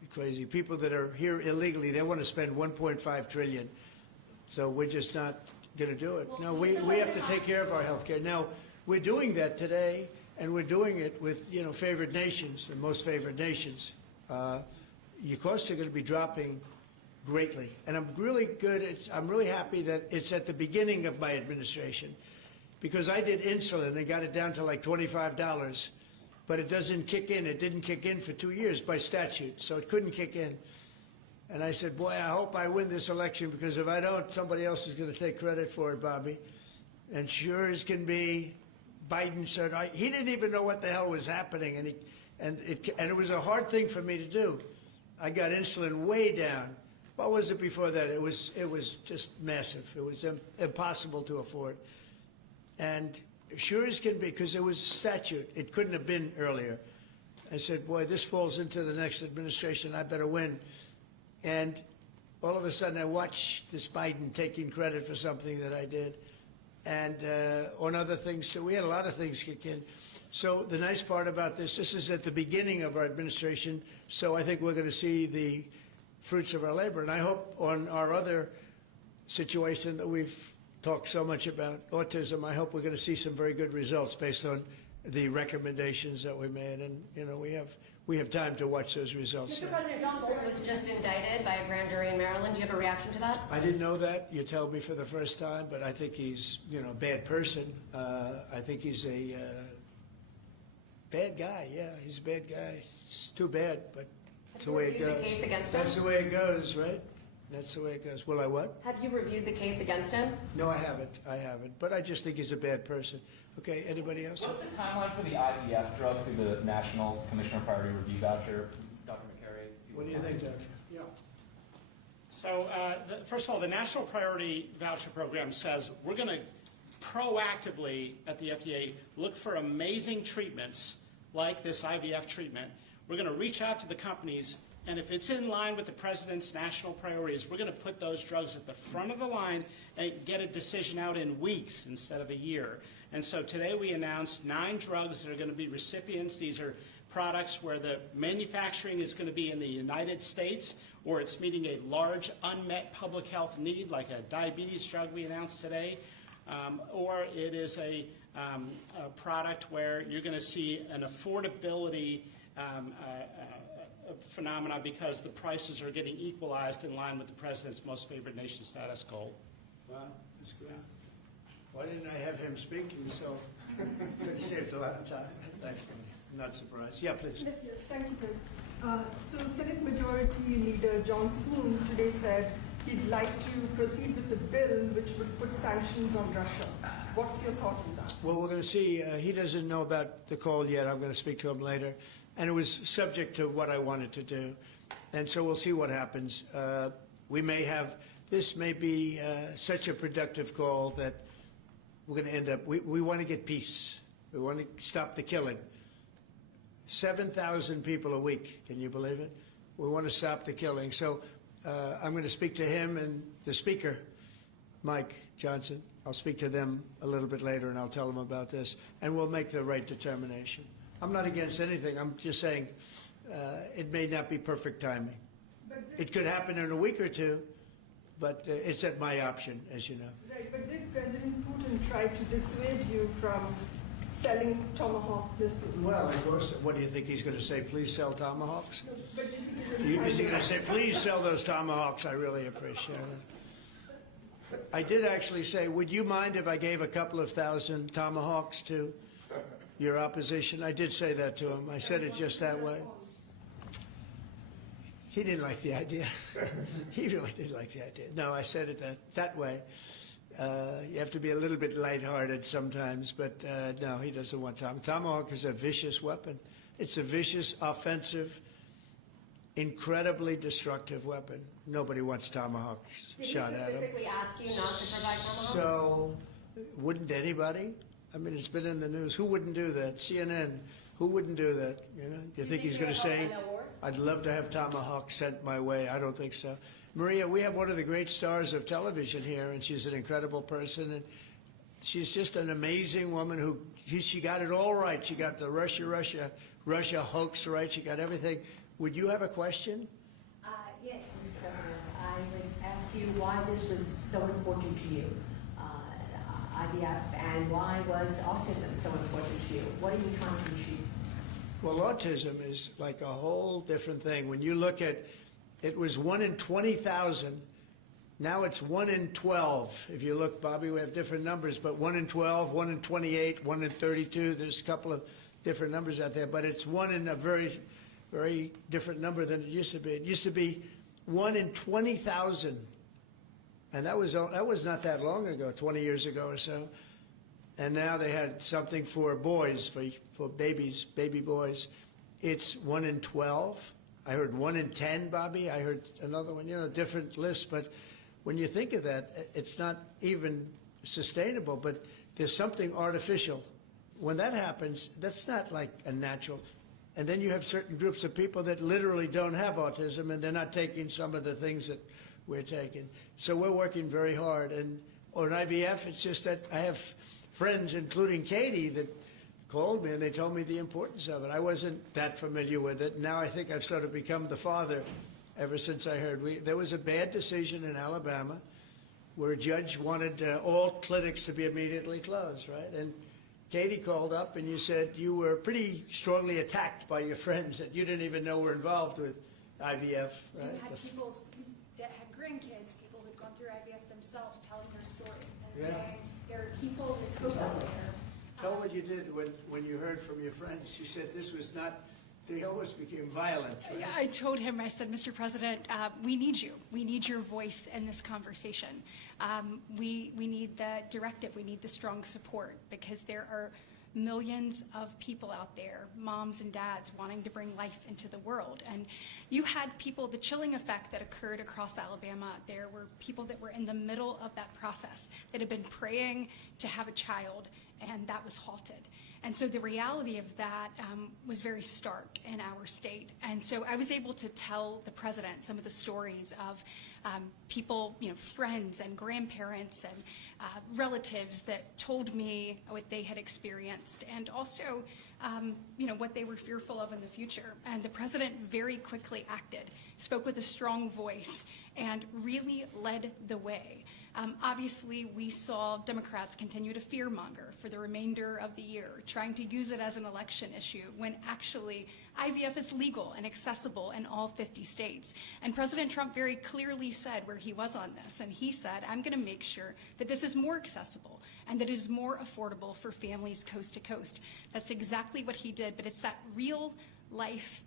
It's crazy. People that are here illegally, they want to spend $1.5 trillion. So we're just not going to do it. No, we have to take care of our health care. Now, we're doing that today, and we're doing it with, favored nations, the most favored nations. Your costs are going to be dropping greatly. And I'm really happy that it's at the beginning of my administration, because I did insulin and got it down to like $25, but it doesn't kick in. It didn't kick in for 2 years by statute, so it couldn't kick in. And I said, boy, I hope I win this election, because if I don't, somebody else is going to take credit for it, Bobby. And sure as can be, Biden said, he didn't even know what the hell was happening, and it was a hard thing for me to do. I got insulin way down. What was it before that? It was just massive. It was impossible to afford. And sure as can be, because it was statute, it couldn't have been earlier. I said, boy, this falls into the next administration. I better win. And all of a sudden, I watched this Biden taking credit for something that I did, and on other things too. We had a lot of things kick in. So the nice part about this is at the beginning of our administration, so I think we're going to see the fruits of our labor. And I hope on our other situation that we've talked so much about, autism, I hope we're going to see some very good results based on the recommendations that we made. And, we have time to watch those results. Mr. President, John Bolton was just indicted by a grand jury in Maryland. Do you have a reaction to that? I didn't know that. You tell me for the first time, but I think he's, a bad person. I think he's a bad guy. Yeah, he's a bad guy. It's too bad, but that's the way it goes. The case against That's him? the way it goes, right? That's the way it goes. Will I what? Have you reviewed the case against him? No, I haven't. But I just think he's a bad person. Okay, anybody else? What's the timeline for the IVF drug through the National Commission on Priority Review voucher? Dr. McCary? What do you think, Doctor? Yeah. So, first of all, the National Priority Voucher Program says we're going to proactively at the FDA look for amazing treatments like this IVF treatment. We're going to reach out to the companies, and if it's in line with the president's national priorities, we're going to put those drugs at the front of the line and get a decision out in weeks instead of a year. And so today we announced 9 drugs that are going to be recipients. These are products where the manufacturing is going to be in the United States, or it's meeting a large unmet public health need, like a diabetes drug we announced today, or it is a product where you're going to see an affordability phenomena because the prices are getting equalized in line with the president's most favored nation status goal. Wow, that's great. Why didn't I have him speaking? So could have saved a lot of time. Thanks, man. I'm not surprised. Yeah, please. Yes, thank you, President. So Senate Majority Leader John Thune today said he'd like to proceed with the bill which would put sanctions on Russia. What's your thought on that? Well, we're going to see. He doesn't know about the call yet. I'm going to speak to him later. And it was subject to what I wanted to do. And so we'll see what happens. This may be such a productive call that we're going to end up, we want to get peace. We want to stop the killing. 7,000 people a week, can you believe it? We want to stop the killing. So I'm going to speak to him and the speaker, Mike Johnson. I'll speak to them a little bit later and I'll tell them about this. And we'll make the right determination. I'm not against anything. I'm just saying it may not be perfect timing. It could happen in a week or two, but it's at my option, as you know. Right, but did President Putin try to dissuade you from selling Tomahawk missiles? Well, of course. What do you think he's going to say? Please sell Tomahawks? No, but Is he going to say, please sell those Tomahawks? I really appreciate it. I did actually say, would you mind if I gave a couple of thousand Tomahawks to your opposition? I did say that to him. I said it just that way. He didn't like the idea. He really didn't like the idea. No, I said it that way. You have to be a little bit lighthearted sometimes, but no, he doesn't want Tomahawk is a vicious weapon. It's a vicious, offensive, incredibly destructive weapon. Nobody wants Tomahawk shot at him. Did he specifically ask you not to provide Tomahawks? So, wouldn't anybody? I mean, it's been in the news. Who wouldn't do that? CNN. Who wouldn't do that? You know? Do you think he's going to say, I'd love to have Tomahawk sent my way? I don't think so. Maria, we have one of the great stars of television here, and she's an incredible person. And she's just an amazing woman she got it all right. She got the Russia hoax right. She got everything. Would you have a question? Yes, Mr. President. I would ask you why this was so important to you, IVF, and why was autism so important to you? What are you trying to achieve? Well, autism is like a whole different thing. When you look at, it was 1 in 20,000. Now it's 1 in 12. If you look, Bobby, we have different numbers, but 1 in 12, 1 in 28, 1 in 32. There's a couple of different numbers out there, but it's 1 in a very, very different number than it used to be. It used to be 1 in 20,000. And that was not that long ago, 20 years ago or so. And now they had something for boys, for babies, baby boys. It's 1 in 12. I heard 1 in 10, Bobby. I heard another one, different lists. But when you think of that, it's not even sustainable, but there's something artificial. When that happens, that's not like a natural. And then you have certain groups of people that literally don't have autism, and they're not taking some of the things that we're taking. So we're working very hard. And on IVF, it's just that I have friends, including Katie, that called me and they told me the importance of it. I wasn't that familiar with it. Now I think I've sort of become the father ever since I heard. There was a bad decision in Alabama where a judge wanted all clinics to be immediately closed, right? And Katie called up and you said you were pretty strongly attacked by your friends that you didn't even know were involved with IVF, right? You had people that had grandkids, people who'd gone through IVF themselves, telling their story and saying there are people with hope out there. Tell what you did when you heard from your friends. You said this was not They almost became violent. Right? I told him, I said, Mr. President, we need you. We need your voice in this conversation. We need the directive. We need the strong support because there are millions of people out there, moms and dads, wanting to bring life into the world. And you had people, the chilling effect that occurred across Alabama, there were people that were in the middle of that process that had been praying to have a child, and that was halted. And so the reality of that was very stark in our state. And so I was able to tell the president some of the stories of people, friends and grandparents and relatives that told me what they had experienced and also, what they were fearful of in the future. And the president very quickly acted, spoke with a strong voice, and really led the way. Obviously, we saw Democrats continue to fearmonger for the remainder of the year, trying to use it as an election issue when actually IVF is legal and accessible in all 50 states. And President Trump very clearly said where he was on this, and he said, I'm going to make sure that this is more accessible and that it is more affordable for families coast to coast. That's exactly what he did, but it's that real life,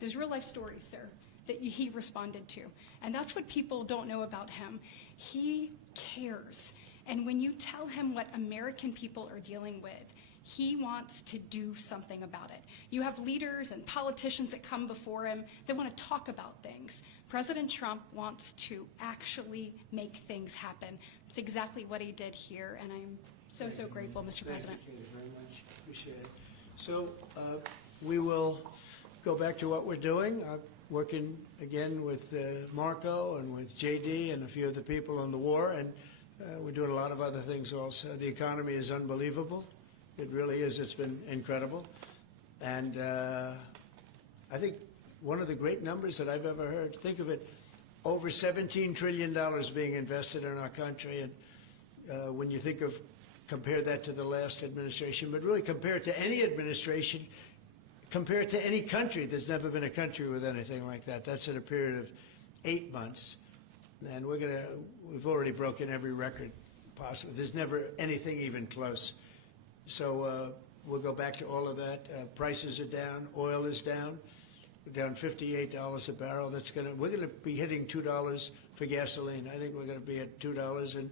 those real life stories, sir, that he responded to. And that's what people don't know about him. He cares. And when you tell him what American people are dealing with, he wants to do something about it. You have leaders and politicians that come before him that want to talk about things. President Trump wants to actually make things happen. It's exactly what he did here, and I'm so, so grateful, Mr. President. Thank you very much. Appreciate it. So we will go back to what we're doing. Working again with Marco and with JD and a few of the people on the war, and we're doing a lot of other things also. The economy is unbelievable. It really is. It's been incredible. And I think one of the great numbers that I've ever heard, think of it, over $17 trillion being invested in our country. And when you think of, compare that to the last administration, but really compare it to any administration, compared to any country, there's never been a country with anything like that. That's in a period of 8 months. And we've already broken every record possible. There's never anything even close. So we'll go back to all of that. Prices are down. Oil is down. We're down $58 a barrel. We're going to be hitting $2 for gasoline. I think we're going to be at $2. And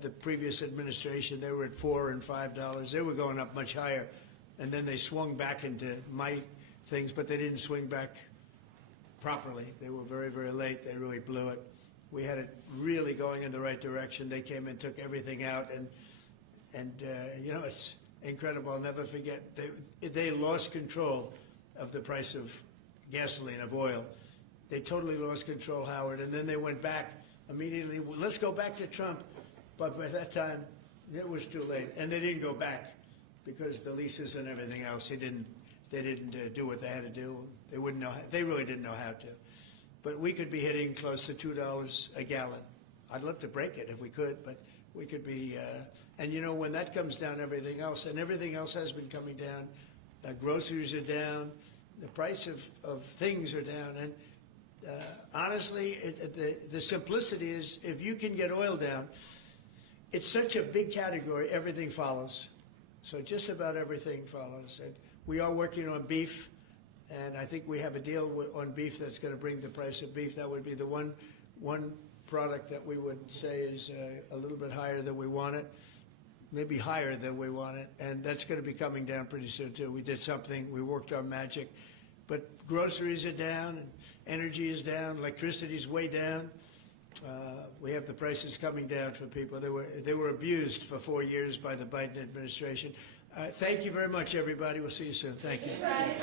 the previous administration, they were at $4 and $5. They were going up much higher. And then they swung back into my things, but they didn't swing back properly. They were very, very late. They really blew it. We had it really going in the right direction. They came and took everything out, and it's incredible. I'll never forget. They lost control of the price of gasoline, of oil. They totally lost control, Howard, and then they went back immediately. Well, let's go back to Trump. But by that time, it was too late, and they didn't go back. Because the leases and everything else, they didn't do what they had to do. They wouldn't know. They really didn't know how to. But we could be hitting close to $2 a gallon. I'd love to break it if we could, but we could be. And when that comes down, everything else has been coming down. Groceries are down. The price of things are down. And honestly, the simplicity is if you can get oil down, it's such a big category. Everything follows. So just about everything follows. And we are working on beef, and I think we have a deal on beef that's going to bring the price of beef. That would be the one product that we would say is a little bit higher than we want it, maybe higher than we want it, and that's going to be coming down pretty soon too. We did something. We worked our magic. But groceries are down, and energy is down, electricity is way down. We have the prices coming down for people. They were abused for 4 years by the Biden administration. Thank you very much, everybody. We'll see you soon. Thank you. Thank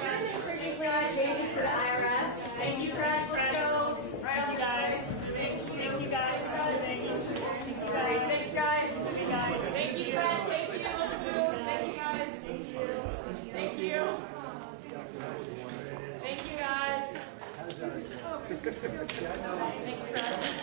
you, IRS. Thank you, Brad. So, right on, guys. Thank you, guys. Thank you, guys. Thanks, guys. Thank you, guys. Thank you, guys. Thank you, guys. Thank you. Thank you. Thank you, guys. Thank you, Brad.